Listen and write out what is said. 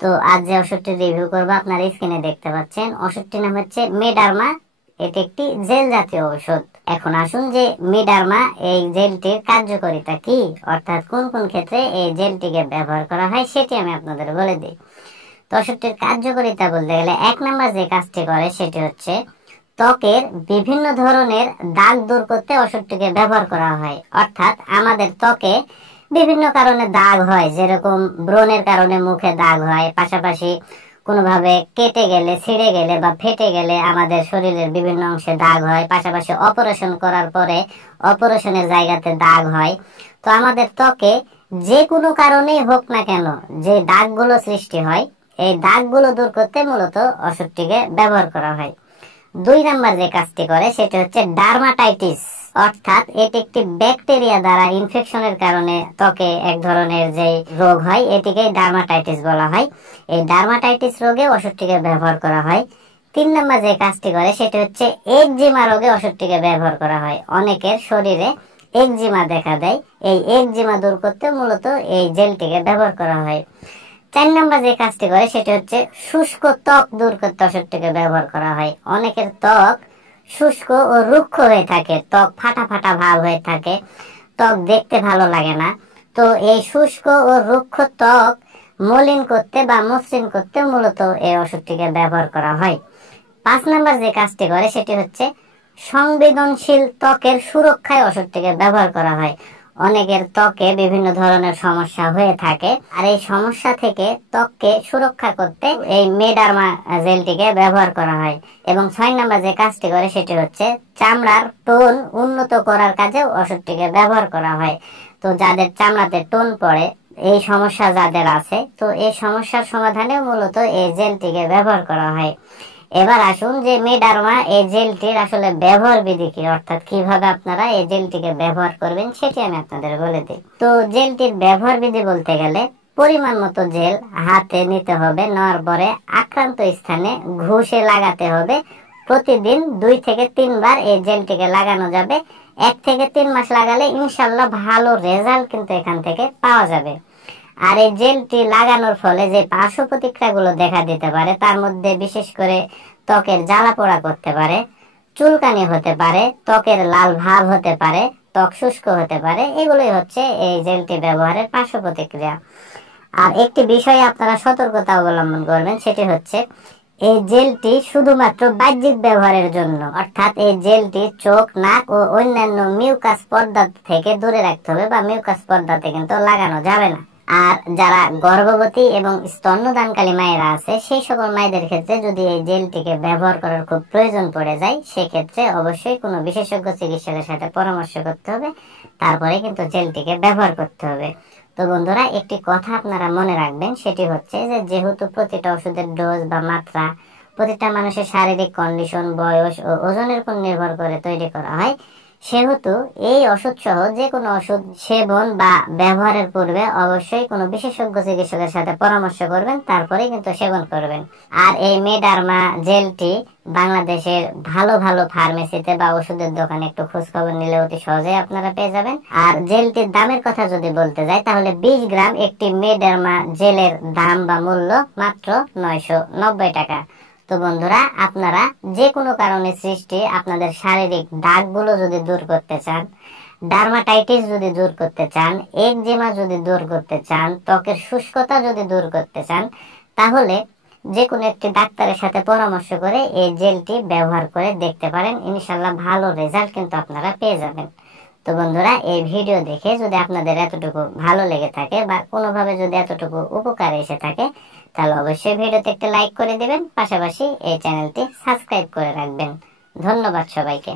তো আজ যে ওষুধটি রিভিউ করবো আপনারা স্ক্রিনে দেখতে পাচ্ছেন, ওষুধটির নাম হচ্ছে মেডারমা। এটি একটি জেল জাতীয় ঔষধ। এখন আসুন যে মেডারমা এই জেলটির কার্যকারিতা কি, অর্থাৎ কোন কোন ক্ষেত্রে এই জেলটিকে ব্যবহার করা হয় সেটি আমি আপনাদের বলে দিই। তো ওষুধটির কার্যকারিতা বলতে গেলে 1 নাম্বার যে কাজটি করে সেটি হচ্ছে ত্বকের বিভিন্ন ধরনের দাগ দূর করতে ওষুধটিকে ব্যবহার করা হয়। অর্থাৎ আমাদের ত্বকে বিভিন্ন কারণে দাগ হয়, যেরকম ব্রণের কারণে মুখে দাগ হয়, পাশাপাশি কোনোভাবে কেটে গেলে, ছিঁড়ে গেলে বা ফেটে গেলে আমাদের শরীরের বিভিন্ন অংশে দাগ হয়, পাশাপাশি অপারেশন করার পরে অপারেশনের জায়গাতে দাগ হয়। তো আমাদের ত্বকে যে কোনো কারণেই হোক না কেন যে দাগগুলো সৃষ্টি হয়, এই দাগগুলো দূর করতে মূলত ওষুধটিকে ব্যবহার করা হয়। 2 নাম্বার যে কাজটি করে সেটি হচ্ছে ডার্মাটাইটিস, অর্থাৎ এটি একটি ব্যাকটেরিয়া দ্বারা ইনফেকশনের কারণে ত্বকে এক ধরনের যে রোগ হয়, এটিকে ডার্মাটাইটিস বলা হয়। এই ডার্মাটাইটিস রোগে ওষুধটিকে ব্যবহার করা হয়। 3 নাম্বার যে কাজটি করে সেটি হচ্ছে একজিমা রোগে ওষুধটিকে ব্যবহার করা হয়। অনেকের শরীরে একজিমা দেখা দেয়, এই একজিমা দূর করতে মূলত এই জেলটিকে ব্যবহার করা হয়। 4 নাম্বার যে কাজটি করে সেটি হচ্ছে শুষ্ক ত্বক দূর করতে ওষুধটিকে ব্যবহার করা হয়। অনেকের ত্বক শুষ্ক ও রুক্ষ হয়ে থাকে, ত্বক ফাটা ফাটা ভাব হয়ে থাকে, ত্বক দেখতে ভালো লাগে না। তো এই শুষ্ক ও রুক্ষ ত্বক মলিন করতে বা মসৃণ করতে মূলত এই ওষুধটিকে ব্যবহার করা হয়। 5 নাম্বার যে কাজটি করে সেটি হচ্ছে সংবেদনশীল ত্বকের সুরক্ষায় ওষুধটিকে ব্যবহার করা হয়। অনেকের ত্বকে বিভিন্ন ধরনের সমস্যা হয়ে থাকে, আর এই সমস্যা থেকে ত্বককে সুরক্ষা করতে এই মেডারমা জেলটিকে ব্যবহার করা হয়। এবং 6 নাম্বার যে কাজটি করে সেটি হচ্ছে চামড়ার টোন উন্নত করার কাজে ওষুধটিকে ব্যবহার করা হয়। তো যাদের চামড়াতে টোন পড়ে, এই সমস্যা যাদের আছে, তো এই সমস্যার সমাধানে মূলত এই জেলটিকে ব্যবহার করা হয়। এবার আসুন যে মেডারমা এই জেলটির আসলে ব্যবহার বিধি কি, অর্থাৎ কিভাবে আপনারা এই জেলটিকে ব্যবহার করবেন সেটি আমি আপনাদের বলে দিই। তো জেলটির ব্যবহার বিধি বলতে গেলে পরিমাণ মতো জেল হাতে নিতে হবে, নেওয়ার পরে আক্রান্ত স্থানে ঘষে লাগাতে হবে। প্রতিদিন 2 থেকে 3 বার এই জেলটিকে লাগানো যাবে। 1 থেকে 3 মাস লাগালে ইনশাল্লাহ ভালো রেজাল্ট কিন্তু এখান থেকে পাওয়া যাবে। আর এই জেলটি লাগানোর ফলে যে পার্শ্ব প্রতিক্রিয়াগুলো দেখা দিতে পারে, তার মধ্যে বিশেষ করে ত্বকের জ্বালা পোড়া করতে পারে, চুলকানি হতে পারে, ত্বকের লাল ভাব হতে পারে, ত্বক শুষ্ক হতে পারে। এগুলোই হচ্ছে এই জেলটি ব্যবহারের পার্শ্ব প্রতিক্রিয়া। আর একটি বিষয়ে আপনারা সতর্কতা অবলম্বন করবেন, সেটি হচ্ছে এই জেলটি শুধুমাত্র বাহ্যিক ব্যবহারের জন্য, অর্থাৎ এই জেলটি চোখ, নাক ও অন্যান্য মিউকাস পর্দা থেকে দূরে রাখতে হবে, বা মিউকাস পর্দাতে কিন্তু লাগানো যাবে না। আর যারা গর্ভবতী এবং স্তন্যদানকারী মায়েরা আছে, সেই সকল মায়েদের ক্ষেত্রে যদি এই জেলটিকে ব্যবহার করার খুব প্রয়োজন পড়ে যায়, সেক্ষেত্রে অবশ্যই কোনো বিশেষজ্ঞ চিকিৎসকের সাথে পরামর্শ করতে হবে, তারপরে কিন্তু জেলটিকে ব্যবহার করতে হবে। তো বন্ধুরা, একটি কথা আপনারা মনে রাখবেন, সেটি হচ্ছে যে যেহেতু প্রতিটা ওষুধের ডোজ বা মাত্রা প্রতিটা মানুষের শারীরিক কন্ডিশন, বয়স ও ওজনের উপর নির্ভর করে তৈরি করা হয়, সেহেতু এই ওষুধ সহ যে কোনো ওষুধ সেবন বা ব্যবহারের পূর্বে অবশ্যই কোনো বিশেষজ্ঞ চিকিৎসকের সাথে পরামর্শ করবেন, তারপরে কিন্তু সেবন করবেন। আর এই মেডারমা জেলটি বাংলাদেশের ভালো ভালো ফার্মেসিতে বা ওষুধের দোকানে একটু খোঁজ খবর নিলে অতি সহজেই আপনারা পেয়ে যাবেন। আর জেলটির দামের কথা যদি বলতে যাই, তাহলে 20 গ্রাম একটি মেডারমা জেলের দাম বা মূল্য মাত্র 990 টাকা। তো বন্ধুরা, আপনারা যে কোনো কারণে সৃষ্টি আপনাদের শারীরিক দাগগুলো যদি দূর করতে চান, ডার্মাটাইটিস যদি দূর করতে চান, একজিমা যদি দূর করতে চান, ত্বকের শুষ্কতা যদি দূর করতে চান, তাহলে যে কোনো একটি ডাক্তারের সাথে পরামর্শ করে এই জেলটি ব্যবহার করে দেখতে পারেন। ইনশাল্লাহ ভালো রেজাল্ট কিন্তু আপনারা পেয়ে যাবেন। তো বন্ধুরা, এই ভিডিও দেখে যদি আপনাদের এতটুকু ভালো লেগে থাকে বা কোনোভাবে যদি এতটুকু উপকার এসে থাকে, তাহলে অবশ্যই ভিডিওতে একটা লাইক করে দিবেন, পাশাপাশি এই চ্যানেলটি সাবস্ক্রাইব করে রাখবেন। ধন্যবাদ সবাইকে।